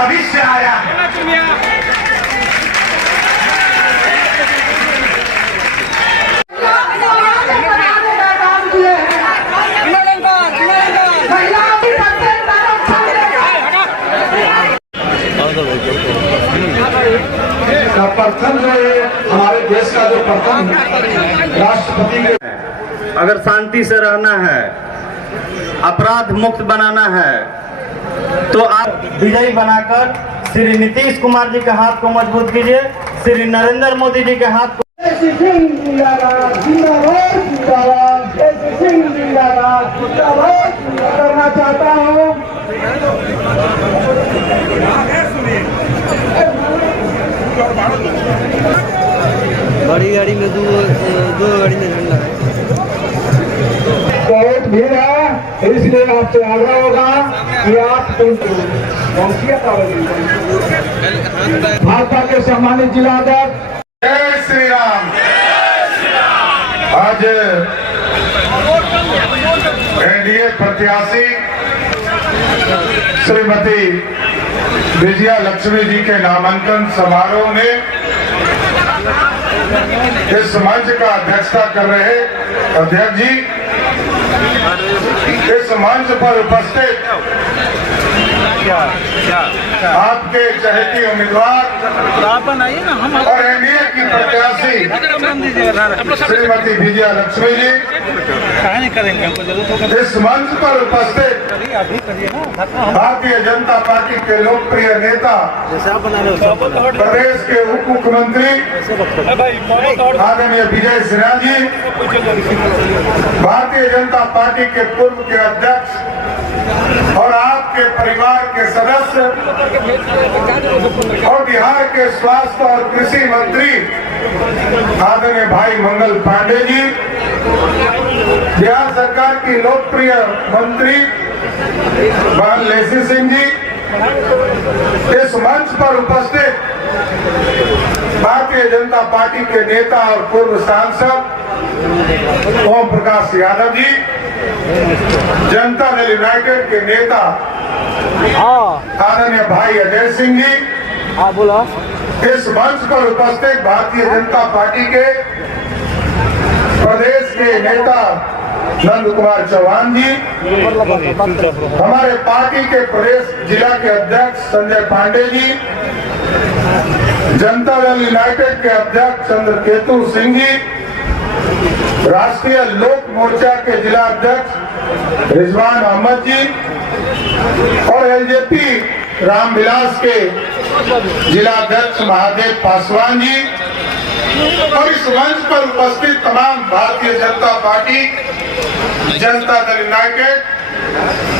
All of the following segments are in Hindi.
भविष्य आया है। प्रथम जो हमारे देश का जो प्रथम राष्ट्रपति के, अगर शांति से रहना है, अपराध मुक्त बनाना है, तो आप विजयी बनाकर श्री नीतीश कुमार जी के हाथ को मजबूत कीजिए, श्री नरेंद्र मोदी जी के हाथ को। करना चाहता हूँ। बड़ी गाड़ी में दो गाड़ी में झंडा है। बहुत भीड़ है, इसलिए आपसे आग्रह होगा कि आप भाजपा के सम्मानित जिलाध्यक्ष। जय श्री राम। आज एनडीए प्रत्याशी श्रीमती विजया लक्ष्मी जी के नामांकन समारोह में इस मंच का अध्यक्षता कर रहे अध्यक्ष जी, इस मंच पर उपस्थित आपके चहेती उम्मीदवार और एनडीए की प्रत्याशी श्रीमती विजया लक्ष्मी जी, इस मंच पर उपस्थित भारतीय जनता पार्टी के लोकप्रिय नेता, प्रदेश के उप मुख्यमंत्री आदरणीय विजय सिन्हा जी, भारतीय जनता पार्टी के पूर्व के अध्यक्ष और आपके परिवार के सदस्य और बिहार के स्वास्थ्य और कृषि मंत्री आदरणीय भाई मंगल पांडे जी, बिहार सरकार की लोकप्रिय मंत्री बहन लेसी सिंह जी, इस मंच पर उपस्थित भारतीय जनता पार्टी के नेता और पूर्व सांसद ओम प्रकाश यादव जी, जनता दल यूनाइटेड के नेता आदरणीय भाई अजय सिंह जी, बोला इस मंच पर उपस्थित भारतीय जनता पार्टी के प्रदेश के नेता नंद कुमार चौहान जी, हमारे पार्टी के प्रदेश जिला के अध्यक्ष संजय पांडे जी, जनता दल यूनाइटेड के अध्यक्ष चंद्रकेतु सिंह जी, राष्ट्रीय लोक मोर्चा के जिला अध्यक्ष रिजवान अहमद जी और एलजेपी रामविलास के जिला अध्यक्ष महादेव पासवान जी और इस मंच पर उपस्थित तमाम भारतीय जनता पार्टी, जनता दल यूनाइटेड,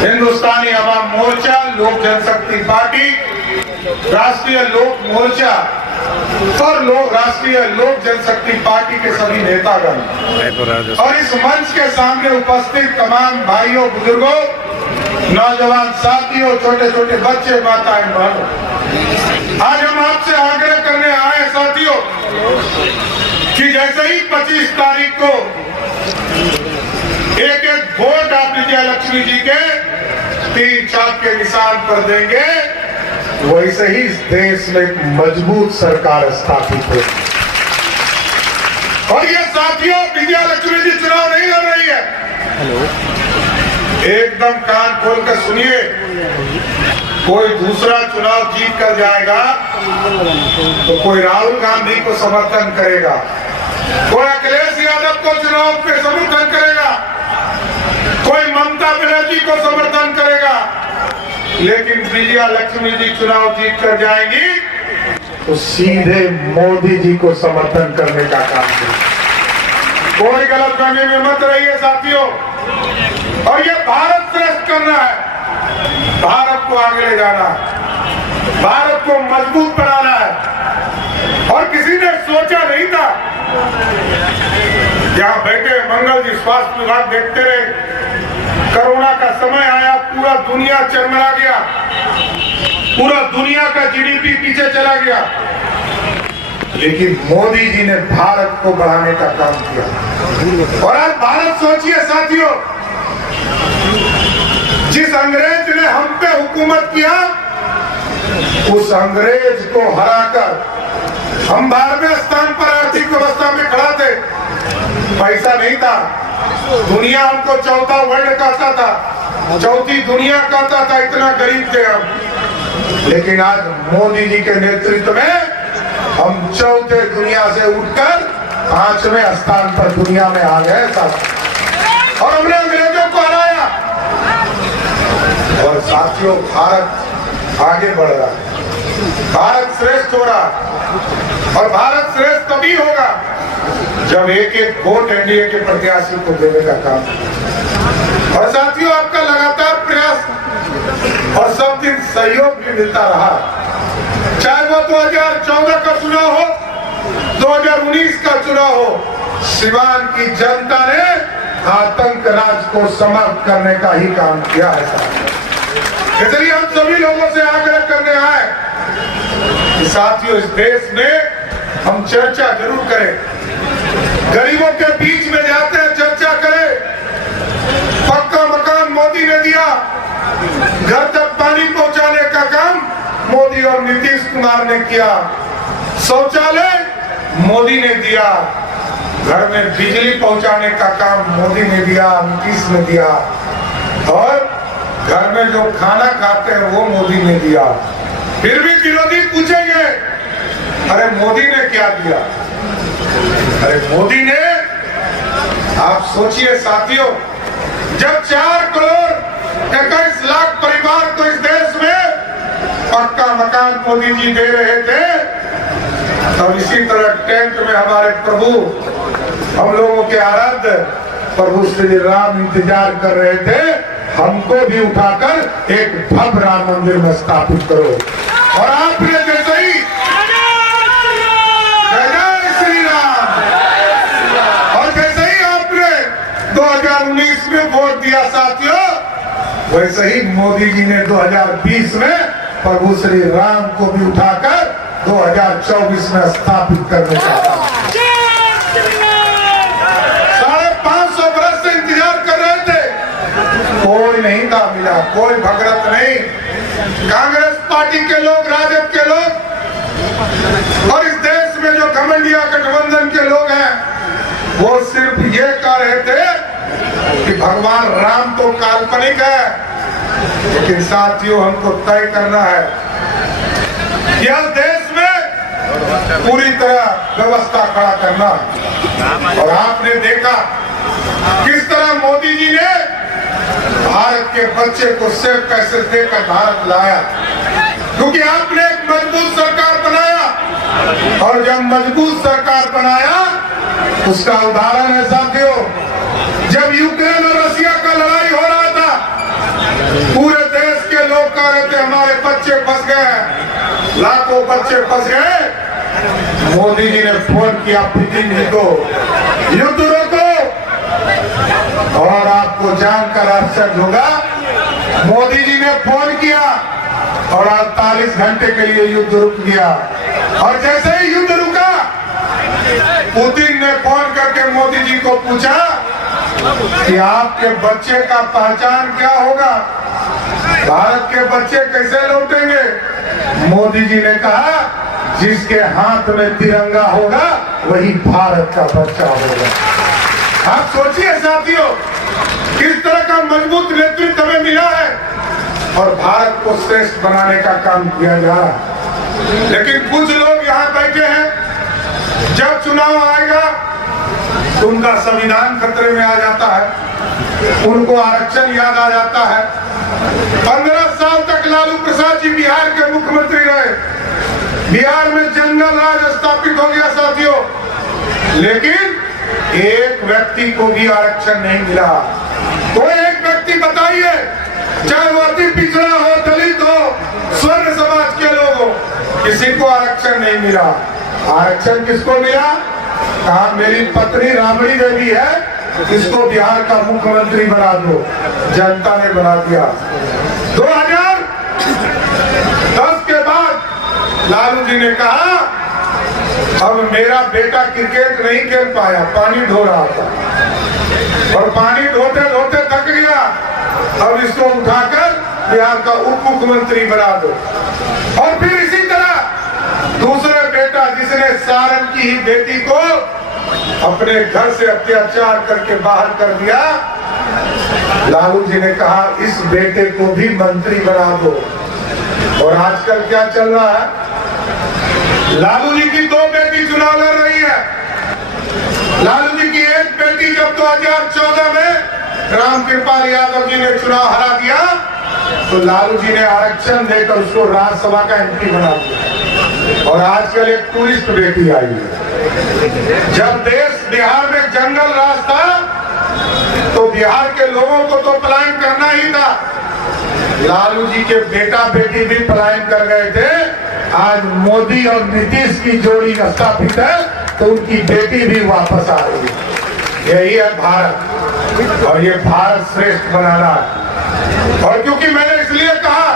हिंदुस्तानी अवाम मोर्चा, लोक जनशक्ति पार्टी, राष्ट्रीय लोक मोर्चा और राष्ट्रीय लोक जनशक्ति पार्टी के सभी नेतागण और इस मंच के सामने उपस्थित तमाम भाइयों, बुजुर्गों, नौजवान साथियों, छोटे छोटे बच्चे, माताएं, बहनों, आज हम आपसे आग्रह करने आए साथियों कि जैसे ही 25 तारीख को एक एक वोट आप विजया लक्ष्मी जी के 3 चाप के निशान पर देंगे, वैसे ही इस देश में एक मजबूत सरकार स्थापित हो। और ये साथियों, विजया लक्ष्मी जी चुनाव नहीं लड़ रही है। एकदम कान खोल कर सुनिए, कोई दूसरा चुनाव जीत कर जाएगा तो कोई राहुल गांधी को समर्थन करेगा, कोई अखिलेश यादव को चुनाव पे समर्थन करेगा, कोई ममता बनर्जी को समर्थन करेगा, लेकिन विजया लक्ष्मी जी चुनाव जीत कर जाएंगी तो सीधे मोदी जी को समर्थन करने का काम करेगी। कोई गलतफहमी में मत रहिए साथियों। और ये भारत श्रेष्ठ करना है, भारत को आगे ले जाना है, भारत को मजबूत बनाना है। और किसी ने सोचा नहीं था, जहां बैठे मंगल जी स्वास्थ्य विभाग देखते रहे, कोरोना का समय आया, पूरा दुनिया चरमरा गया, पूरा दुनिया का जीडीपी पीछे चला गया, लेकिन मोदी जी ने भारत को बढ़ाने का काम किया। और आज भारत, सोचिए साथियों, जिस अंग्रेज ने हम पे हुकूमत किया, उस अंग्रेज को हराकर हम 12वें स्थान पर आर्थिक व्यवस्था में खड़ा थे। पैसा नहीं था, दुनिया हमको चौथा वर्ल्ड कहता था, चौथी दुनिया कहता था, इतना गरीब थे हम। लेकिन आज मोदी जी के नेतृत्व में हम चौथे दुनिया से उठकर 5वें स्थान पर दुनिया में आ गए साहब, और हमने अंग्रेजों को हराया। और साथियों, भारत आगे बढ़ रहा है, भारत श्रेष्ठ हो रहा, और भारत श्रेष्ठ तभी होगा जब एक एक वोट एनडीए के प्रत्याशी को देने का काम। और साथियों, आपका लगातार प्रयास और सब दिन सहयोग भी मिलता रहा, चाहे वो 2014 का चुनाव हो, 2019 का चुनाव हो। सिवान की जनता ने आतंक राज को समाप्त करने का ही काम किया है साहब। इसलिए हम सभी लोगों से आग्रह करने आए कि साथियों, इस देश में हम चर्चा जरूर करें, गरीबों के बीच में जाते हैं, चर्चा करें। पक्का मकान मोदी ने दिया, घर तक पानी पहुंचाने का काम मोदी और नीतीश कुमार ने किया, शौचालय मोदी ने दिया, घर में बिजली पहुंचाने का काम मोदी ने दिया, नीतीश ने दिया, और घर में जो खाना खाते हैं वो मोदी ने दिया। फिर भी विरोधी पूछेंगे, अरे मोदी ने क्या दिया? अरे मोदी ने, आप सोचिए साथियों, जब 4 करोड़ 21 लाख परिवार को इस देश में पक्का मकान मोदी जी दे रहे थे, तब इसी तरह टेंट में हमारे प्रभु, हम लोगों के आराध्य प्रभु श्री राम इंतजार कर रहे थे, हमको भी उठाकर एक भव्य राम मंदिर में स्थापित करो। और आपने जैसे ही जय श्री राम, और जैसे ही आपने 2019 में वोट दिया साथियों, वैसे ही मोदी जी ने 2020 में प्रभु श्री राम को भी उठाकर 2024 में स्थापित करने का काम। 550 बरस से इंतजार कर रहे थे, कोई नहीं था मिला, कोई भगरत नहीं। कांग्रेस पार्टी के लोग, राजद के लोग, और इस देश में जो घमंडिया गठबंधन के लोग हैं, वो सिर्फ ये कह रहे थे कि भगवान राम तो काल्पनिक है। लेकिन साथियों, हमको तय करना है कि इस देश में पूरी तरह व्यवस्था खड़ा करना। और आपने देखा किस तरह मोदी जी ने भारत के बच्चे को सेफ पैसे देकर भारत लाया, क्योंकि आपने एक मजबूत सरकार बनाया। और जब मजबूत सरकार बनाया, उसका उदाहरण है साथियों, जब यूक्रेन और रशिया का लड़ाई हो रहा था, पूरे देश के लोग कह रहे थे हमारे बच्चे फंस गए, लाखों बच्चे फंस गए। मोदी जी ने फोन किया पुतिन जी को, युद्ध रोको। और आपको जानकर आश्चर्य होगा, मोदी जी ने फोन किया और 48 घंटे के लिए युद्ध रुक गया। और जैसे ही युद्ध रुका, पुतिन ने फोन करके मोदी जी को पूछा कि आपके बच्चे का पहचान क्या होगा, भारत के बच्चे कैसे लौटेंगे? मोदी जी ने कहा, जिसके हाथ में तिरंगा होगा वही भारत का बच्चा होगा। आप सोचिए साथियों, किस तरह का मजबूत नेतृत्व हमें मिला है, और भारत को श्रेष्ठ बनाने का काम किया जा रहा है। लेकिन कुछ लोग यहाँ बैठे हैं, जब चुनाव आएगा तो उनका संविधान खतरे में आ जाता है, उनको आरक्षण याद आ जाता है। 15 साल तक लालू प्रसाद जी बिहार के मुख्यमंत्री रहे, बिहार में जंगल राज स्थापित हो गया साथियों, लेकिन एक व्यक्ति को भी आरक्षण नहीं मिला। कोई एक व्यक्ति बताइए, चाहे वो अति पिछड़ा हो, दलित हो, स्वर्ण समाज के लोग हो, किसी को आरक्षण नहीं मिला। आरक्षण किसको मिला? कहा मेरी पत्नी राबड़ी देवी है, इसको बिहार का मुख्यमंत्री बना दो। जनता ने बना दिया। 2010 के बाद लालू जी ने कहा, अब मेरा बेटा क्रिकेट नहीं खेल पाया, पानी ढो रहा था, और पानी ढोते ढोते थक गया, अब इसको उठाकर बिहार का उप मुख्यमंत्री बना दो। और फिर इसी तरह दूसरे बेटा जिसने सारण की ही बेटी को अपने घर से अत्याचार करके बाहर कर दिया, लालू जी ने कहा इस बेटे को भी मंत्री बना दो। और आजकल क्या चल रहा है, लालू जी की 2 बेटी चुनाव लड़ रही है। लालू जी की एक बेटी जब 2014 में रामकृपाल यादव जी ने चुनाव हरा दिया तो लालू जी ने आरक्षण देकर उसको राज्यसभा का एमपी बना दिया। और आजकल एक टूरिस्ट बेटी आई है। जब देश बिहार में जंगल राज था तो बिहार के लोगों को तो पलायन करना ही था। लालू जी के बेटा बेटी भी पलायन कर गए थे। आज मोदी और नीतीश की जोड़ी स्थापित है तो उनकी बेटी भी वापस आ रही है। यही है भारत, और ये भारत श्रेष्ठ बनाना है। और क्योंकि मैंने इसलिए कहा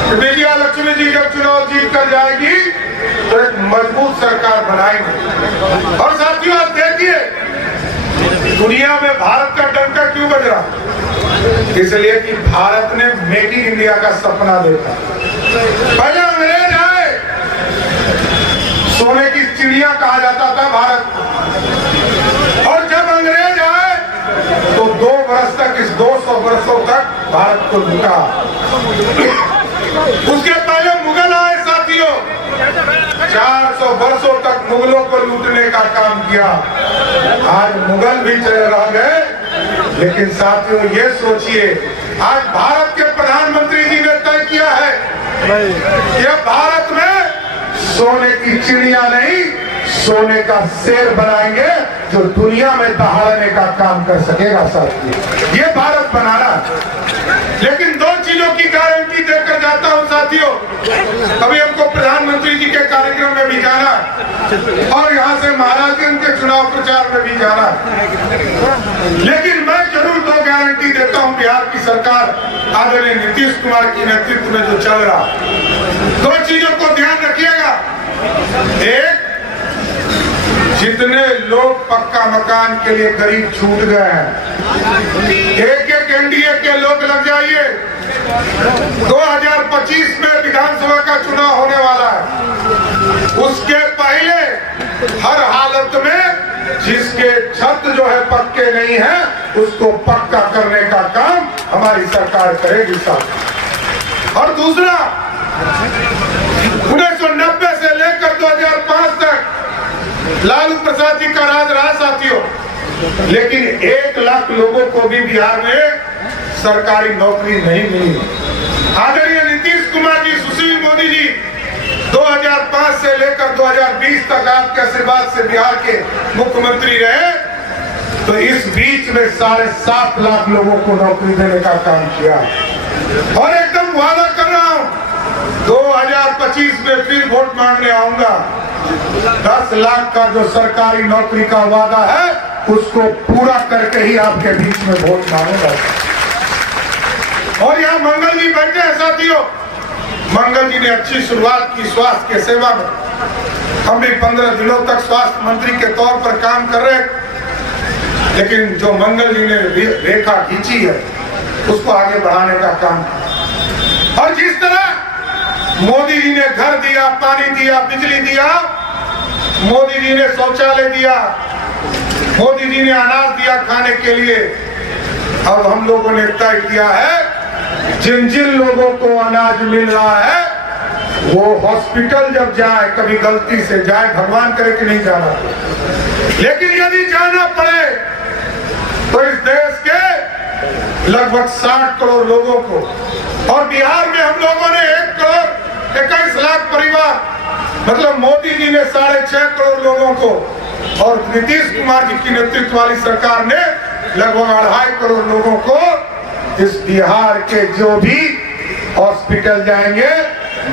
कि विजया लक्ष्मी जी जब चुनाव जीत कर जाएगी तो एक मजबूत सरकार बनाएंगे। और साथियों आप देखिए दुनिया में भारत का डंका क्यों बज रहा, इसलिए कि भारत ने मेक इन इंडिया का सपना देखा। पहले अंग्रेज आए, सोने की चिड़िया कहा जाता था भारत को। और जब अंग्रेज आए तो 2 वर्ष तक, इस 200 वर्षों तक भारत को लूटा। उसके पहले मुगल आए साथियों, 400 वर्षों तक मुगलों को लूटने का काम किया। आज मुगल भी चले रह गए, लेकिन साथियों ये सोचिए आज भारत के प्रधानमंत्री जी ने तय किया है कि भारत में सोने की चिड़िया नहीं, सोने का शेर बनाएंगे जो दुनिया में दहाड़ने का काम कर सकेगा। साथियों ये भारत बनाना। लेकिन 2 चीजों की गारंटी देकर जाता हूं साथियों। अभी हमको प्रधानमंत्री जी के कार्यक्रम में भी जाना और यहाँ से महाराजगंज के चुनाव प्रचार में भी जाना, लेकिन मैं जरूर 2 गारंटी देता हूँ बिहार की सरकार आदरणीय नीतीश कुमार की नेतृत्व में जो चल रहा। 2 चीजों को ध्यान रखिएगा। एक, जितने लोग पक्का मकान के लिए गरीब छूट गए हैं, एक एनडीए के लोग लग जाइए। 2025 में विधानसभा का चुनाव होने वाला है। उसके पहले हर हालत में जिसके छत जो है पक्के नहीं है उसको पक्का करने का काम हमारी सरकार करेगी साथ। और दूसरा, 1990 से लेकर 2005 तक लालू प्रसाद जी का राज रहा साथियों, लेकिन 1 लाख लोगों को भी बिहार में सरकारी नौकरी नहीं मिली। आदरणीय नीतीश कुमार जी, सुशील मोदी जी 2005 से लेकर 2020 तक आपके आशीर्वाद से बिहार के मुख्यमंत्री रहे, तो इस बीच में 7.5 लाख लोगों को नौकरी देने का काम किया। और एकदम वादा कर रहा हूं 2025 में फिर वोट मांगने आऊंगा। 10 लाख का जो सरकारी नौकरी का वादा है उसको पूरा करके ही आपके बीच में वोट मांगूंगा। और यहाँ मंगल जी बैठे हैं साथियों। मंगल जी ने अच्छी शुरुआत की स्वास्थ्य के सेवा में। हम भी 15 दिनों तक स्वास्थ्य मंत्री के तौर पर काम कर रहे, लेकिन जो मंगल जी ने रेखा खींची है उसको आगे बढ़ाने का काम। और जिस तरह मोदी जी ने घर दिया, पानी दिया, बिजली दिया, मोदी जी ने शौचालय दिया, मोदी जी ने अनाज दिया खाने के लिए, अब हम लोगों ने तय किया है जिन जिन लोगों को अनाज मिल रहा है वो हॉस्पिटल जब जाए, कभी गलती से जाए, भगवान करे कि नहीं जाना, लेकिन यदि जाना पड़े तो इस देश के लगभग 60 करोड़ लोगों को, और बिहार में हम लोगों ने 1 करोड़ 21 लाख परिवार, मतलब मोदी जी ने 6.5 करोड़ लोगों को और नीतीश कुमार जी की नेतृत्व वाली सरकार ने लगभग 2.5 करोड़ लोगों को इस बिहार के जो भी हॉस्पिटल जाएंगे,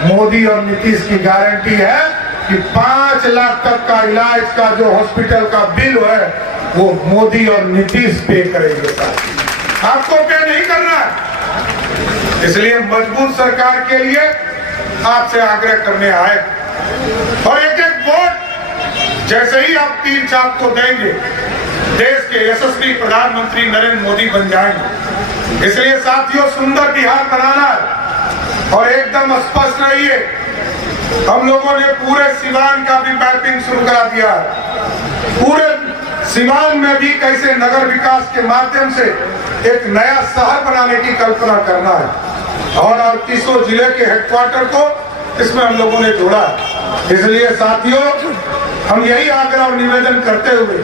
मोदी और नीतीश की गारंटी है कि 5 लाख तक का इलाज का जो हॉस्पिटल का बिल है वो मोदी और नीतीश पे करेंगे। आपको पे नहीं करना है। इसलिए मजबूत सरकार के लिए आपसे आग्रह करने आए। और एक एक वोट जैसे ही आप 3 चाप को देंगे, देश के यशस्वी प्रधानमंत्री नरेंद्र मोदी बन जाएंगे। इसलिए साथियों, सुंदर बिहार बनाना है, और एकदम स्पष्ट रहिए, हम लोगों ने पूरे सिवान का भी मैपिंग शुरू करा दिया है। पूरे सिवान में भी कैसे नगर विकास के माध्यम से एक नया शहर बनाने की कल्पना करना है और 38 जिले के हेडक्वार्टर को इसमें हम लोगों ने जोड़ा है। इसलिए साथियों, हम यही आग्रह और निवेदन करते हुए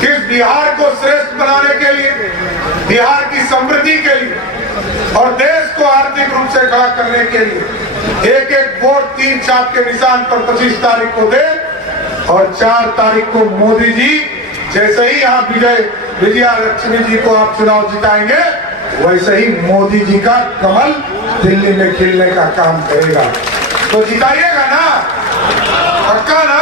कि इस बिहार को श्रेष्ठ बनाने के लिए, बिहार की समृद्धि के लिए और देश को आर्थिक रूप से खड़ा करने के लिए एक एक वोट 3 चाप के निशान पर 25 तारीख को दे और 4 तारीख को मोदी जी जैसे ही यहाँ विजया लक्ष्मी जी को आप चुनाव जिताएंगे, वैसे ही मोदी जी का कमल दिल्ली में खिलने का काम करेगा। तो जिताइएगा ना, पक्का ना,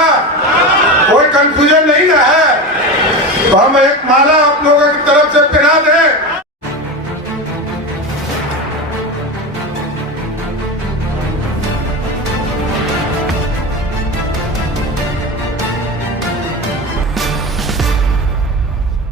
कोई कंफ्यूजन नहीं ना है। तो हम एक माला आप लोगों